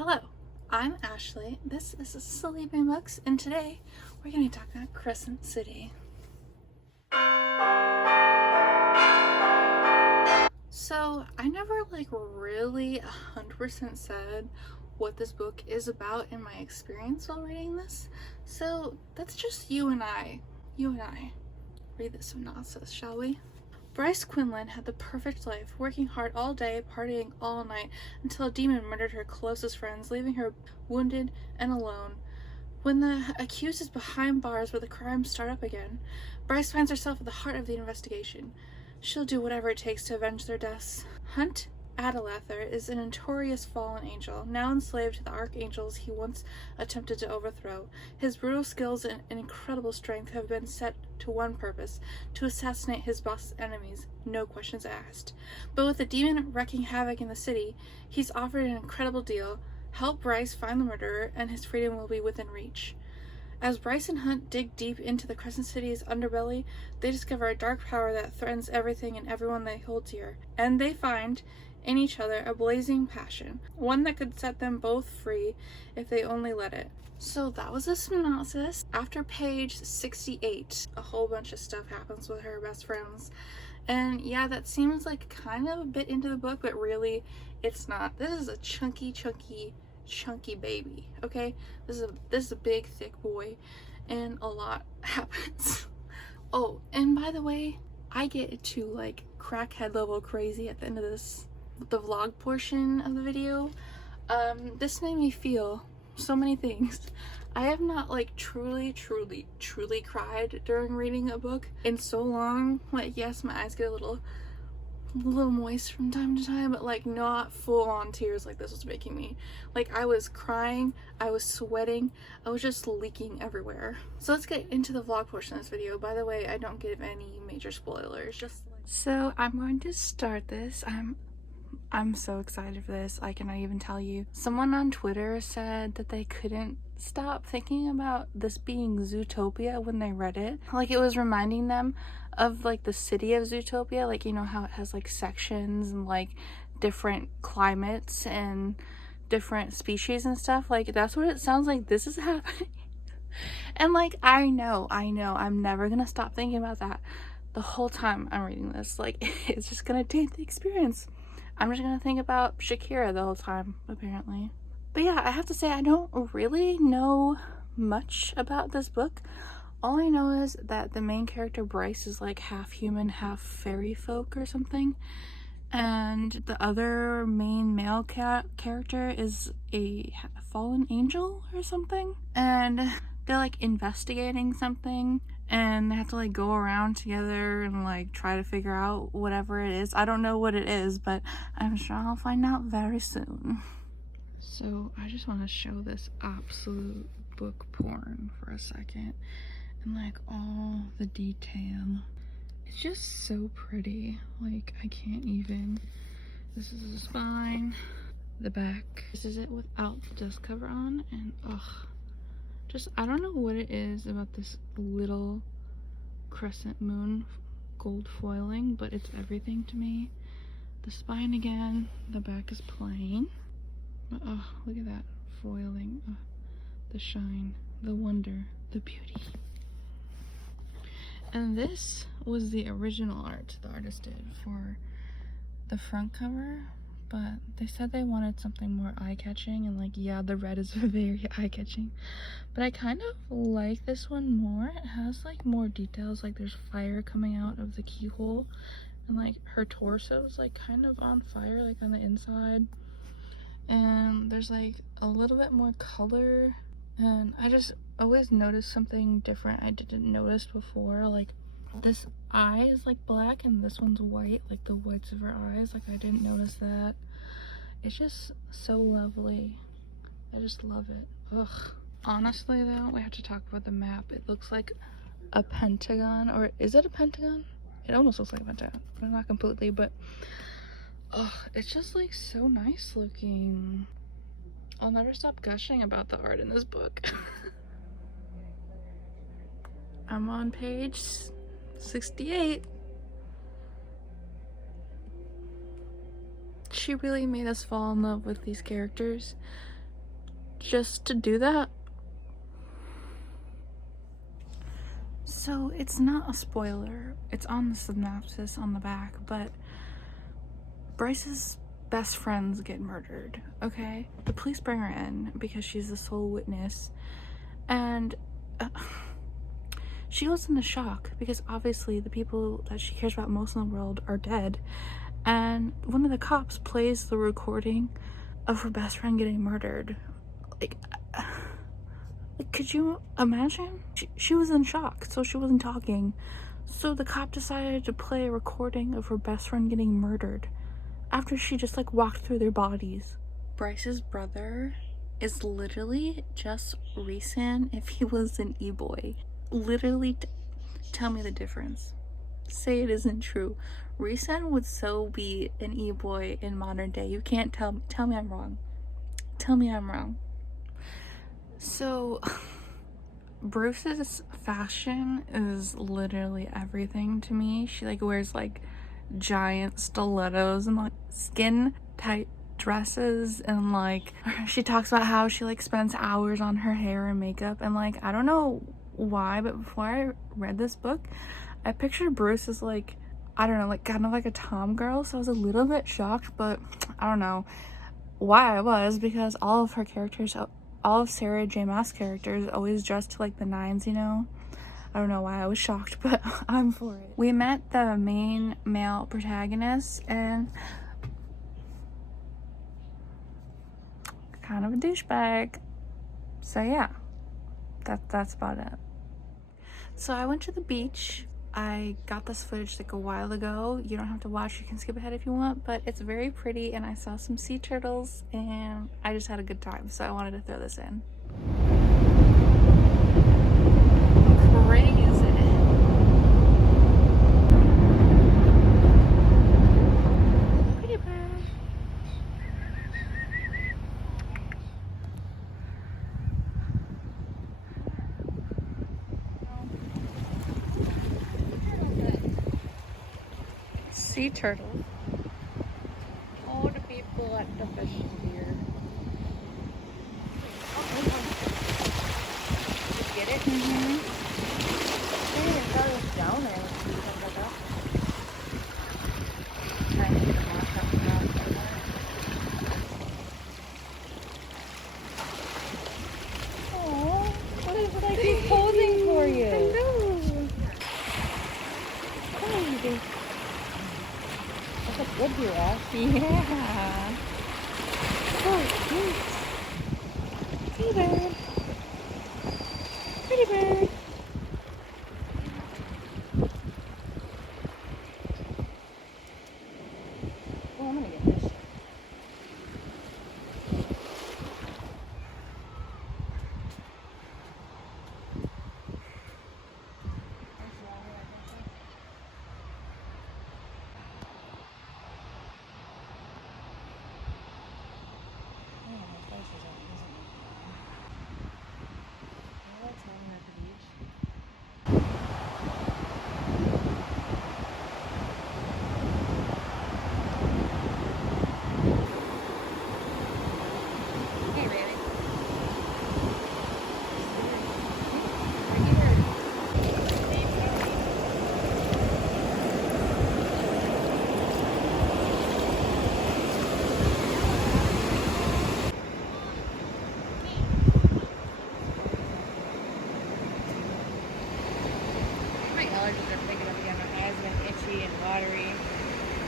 Hello, I'm Ashley. This is Sleeping Books, and today we're going to be talking about Crescent City. So, I never really 100% said what this book is about in my experience while reading this. So, that's just you and I read the synopsis, shall we? Bryce Quinlan had the perfect life, working hard all day, partying all night, until a demon murdered her closest friends, leaving her wounded and alone. When the accused is behind bars where the crimes start up again, Bryce finds herself at the heart of the investigation. She'll do whatever it takes to avenge their deaths. Hunt Adelather is a notorious fallen angel, now enslaved to the archangels he once attempted to overthrow. His brutal skills and incredible strength have been set to one purpose: to assassinate his boss's enemies, no questions asked. But with the demon wreaking havoc in the city, he's offered an incredible deal: help Bryce find the murderer, and his freedom will be within reach. As Bryce and Hunt dig deep into the Crescent City's underbelly, they discover a dark power that threatens everything and everyone they hold dear. And they find in each other a blazing passion, one that could set them both free if they only let it. So that was a synopsis. After page 68, a whole bunch of stuff happens with her best friends. And yeah, that seems like kind of a bit into the book, but really it's not. This is a chunky baby, okay? This is a big, thick boy, and a lot happens. Oh, and by the way, I get to like crackhead level crazy at the end of the vlog portion of the video. This made me feel so many things. I have not like truly cried during reading a book in so long. Like, yes, my eyes get a little moist from time to time, but like not full-on tears like this was making me. Like, I was crying, I was sweating, I was just leaking everywhere. So let's get into the vlog portion of this video. By the way, I don't give any major spoilers, just like... So I'm going to start this. I'm so excited for this, I cannot even tell you. Someone on Twitter said that they couldn't stop thinking about this being Zootopia when they read it. Like, it was reminding them of like the city of Zootopia, like, you know how it has like sections and like different climates and different species and stuff. Like, that's what it sounds like this is happening. And like, I know I'm never gonna stop thinking about that the whole time I'm reading this. Like, it's just gonna taint the experience. I'm just gonna think about Shakira the whole time, apparently. But yeah, I have to say, I don't really know much about this book. All I know is that the main character, Bryce, is like half human, half fairy folk or something. And the other main male character is a fallen angel or something. And they're like investigating something, and they have to like go around together and like try to figure out whatever it is. I don't know what it is, but I'm sure I'll find out very soon. So I just want to show this absolute book porn for a second, and like all the detail. It's just so pretty. Like, I can't even. This is the spine, the back. This is it without the dust cover on, and just, I don't know what it is about this little crescent moon gold foiling, but it's everything to me. The spine again, the back is plain, but look at that foiling, the shine, the wonder, the beauty. And this was the original art the artist did for the front cover, but they said they wanted something more eye-catching, and like, yeah, the red is very eye-catching, but I kind of like this one more. It has like more details, like there's fire coming out of the keyhole, and like her torso is like kind of on fire, like on the inside, and there's like a little bit more color. And I just always notice something different I didn't notice before. Like, this eye is like black and this one's white, like the whites of her eyes. Like, I didn't notice that. It's just so lovely. I just love it. Ugh. Honestly though, we have to talk about the map. It looks like a pentagon, or is it a pentagon? It almost looks like a pentagon, but not completely. But it's just like so nice looking. I'll never stop gushing about the art in this book. I'm on page 68. She really made us fall in love with these characters. just to do that. So it's not a spoiler, it's on the synopsis on the back, but Bryce's best friends get murdered, okay? The police bring her in because she's the sole witness, and she goes into shock because obviously the people that she cares about most in the world are dead, and one of the cops plays the recording of her best friend getting murdered. Like, could you imagine? She was in shock, so she wasn't talking. So the cop decided to play a recording of her best friend getting murdered after she just like walked through their bodies. Bryce's brother is literally just Recent if he was an e-boy. Literally, tell me the difference. Say it isn't true. Recent would so be an e-boy in modern day. You can't tell me I'm wrong. Tell me I'm wrong. So Bruce's fashion is literally everything to me. She like wears like giant stilettos and like skin tight dresses, and like she talks about how she like spends hours on her hair and makeup, and like I don't know why, but before I read this book I pictured Bruce as like, I don't know, like kind of like a tom girl, so I was a little bit shocked, but I don't know why I was, because all of her characters, all of Sarah J. Maas characters always dressed to like the nines, you know? I don't know why I was shocked, but I'm for it. We met the main male protagonist, and kind of a douchebag. So yeah, that's about it. So I went to the beach. I got this footage like a while ago. You don't have to watch, you can skip ahead if you want, but it's very pretty, and I saw some sea turtles and I just had a good time, so I wanted to throw this in. Crazy. Pretty bird. Sea turtle. All the people at the fishing pier. Get it? Mm-hmm. I didn't even know it was down there. Trying to get the Maas out. Aww, what is like he's posing for you? I know. Baby. That's a good giraffe. Yeah. Oh, cute. Hey, bird. Pretty bird. Oh, I'm gonna get this. Allergies are picking up again. My eyes have been itchy and watery.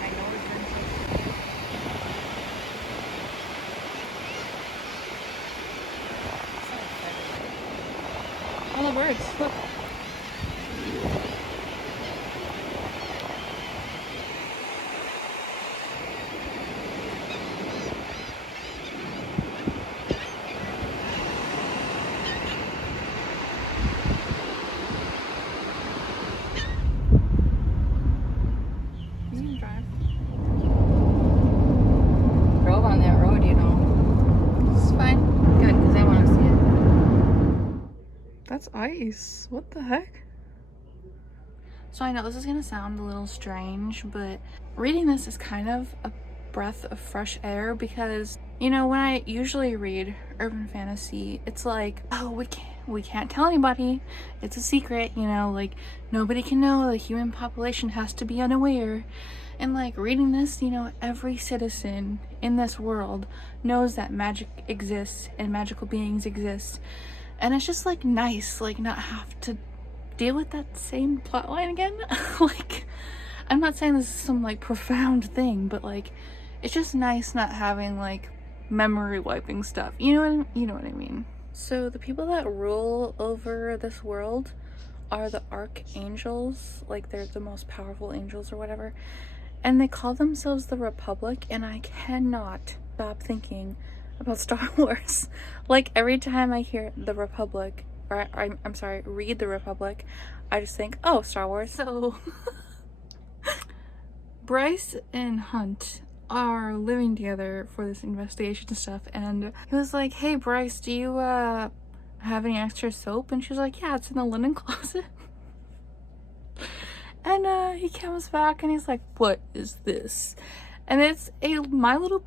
I know it's been so. Oh, the birds. Look. That's ice. What the heck? So I know this is gonna sound a little strange, but reading this is kind of a breath of fresh air, because You know, when I usually read urban fantasy, it's like, oh, we can't tell anybody. It's a secret, you know, like nobody can know. The human population has to be unaware. And like reading this, you know, every citizen in this world knows that magic exists and magical beings exist. And it's just like nice, like not have to deal with that same plot line again. Like, I'm not saying this is some like profound thing, but like it's just nice not having like memory wiping stuff. You know what I mean? So the people that rule over this world are the archangels, like they're the most powerful angels or whatever. And they call themselves the Republic, and I cannot stop thinking about Star Wars. Like every time I hear the Republic, or I'm sorry, read the Republic, I just think, oh, Star Wars. So Bryce and Hunt are living together for this investigation stuff, and he was like, hey Bryce, do you have any extra soap? And she was like, yeah, it's in the linen closet. And he comes back and he's like, what is this? And it's a My Little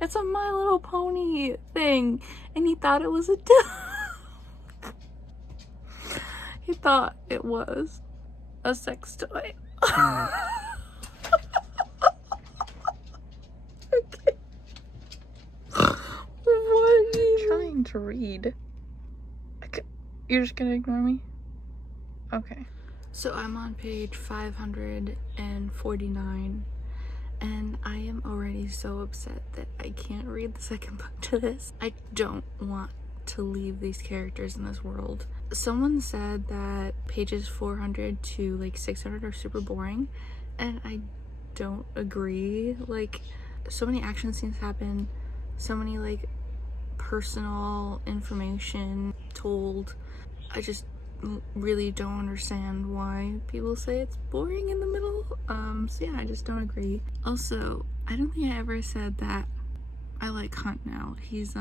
it's a My Little Pony thing, and he thought it was a dog. He thought it was a sex toy. Okay. What are you trying to read? You're just gonna ignore me? Okay. So I'm on page 549, and I am already so upset that I can't read the second book to this. I don't want to leave these characters in this world. Someone said that pages 400 to like 600 are super boring, and I don't agree. Like, so many action scenes happen, so many like personal information told. I just really don't understand why people say it's boring in the middle. So yeah, I just don't agree. Also, I don't think I ever said that I like Hunt now. He's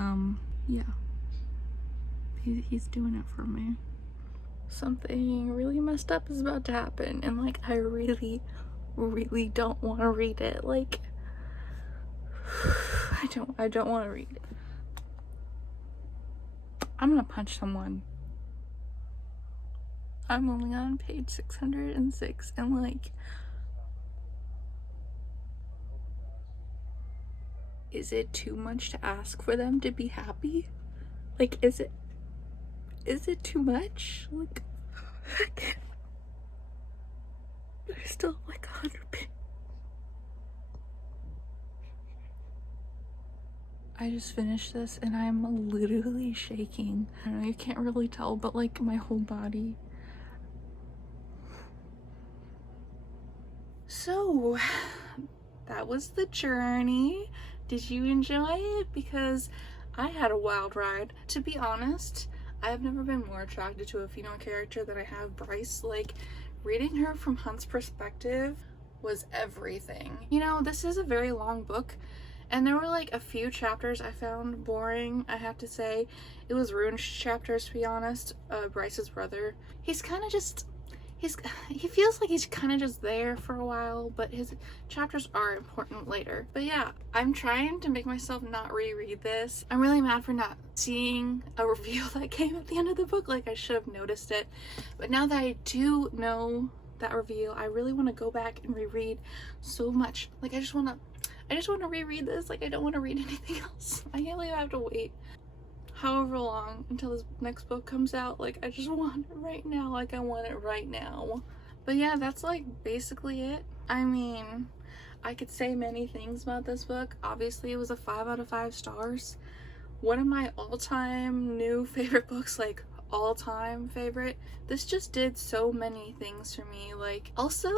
yeah, he's doing it for me. Something really messed up is about to happen, and like I really don't want to read it. Like I don't want to read it. I'm gonna punch someone. I'm only on page 606, and like, is it too much to ask for them to be happy? Like, is it too much? Like, there's still like 100 pages. I just finished this and I'm literally shaking. I don't know, you can't really tell, but like my whole body. So that was the journey. Did you enjoy it? Because I had a wild ride. To be honest, I have never been more attracted to a female character than I have Bryce. Like, reading her from Hunt's perspective was everything. You know, this is a very long book, and there were like a few chapters I found boring, I have to say. It was Rune's chapters, to be honest. Bryce's brother. He's kind of just, he feels like he's kind of just there for a while, but his chapters are important later. But yeah, I'm trying to make myself not reread this. I'm really mad for not seeing a reveal that came at the end of the book. Like, I should have noticed it. But now that I do know that reveal, I really want to go back and reread so much. Like, I just want to reread this. Like, I don't want to read anything else. I can't believe I have to wait however long until this next book comes out. Like, I just want it right now. Like, I want it right now. But yeah, that's like basically it. I mean, I could say many things about this book. Obviously, it was a 5 out of 5 stars. One of my all-time new favorite books, like all-time favorite. This just did so many things for me. Like, also,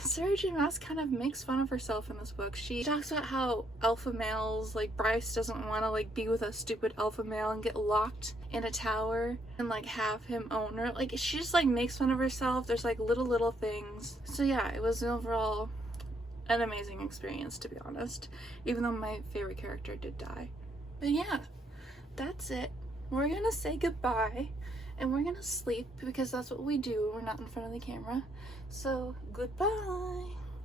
Sarah J. Maas kind of makes fun of herself in this book. She talks about how alpha males, like Bryce doesn't want to like be with a stupid alpha male and get locked in a tower and like have him own her. Like, she just like makes fun of herself. There's like little things. So yeah, it was overall an amazing experience, to be honest, even though my favorite character did die. But yeah, that's it. We're gonna say goodbye and we're gonna sleep because that's what we do when we're not in front of the camera. So goodbye.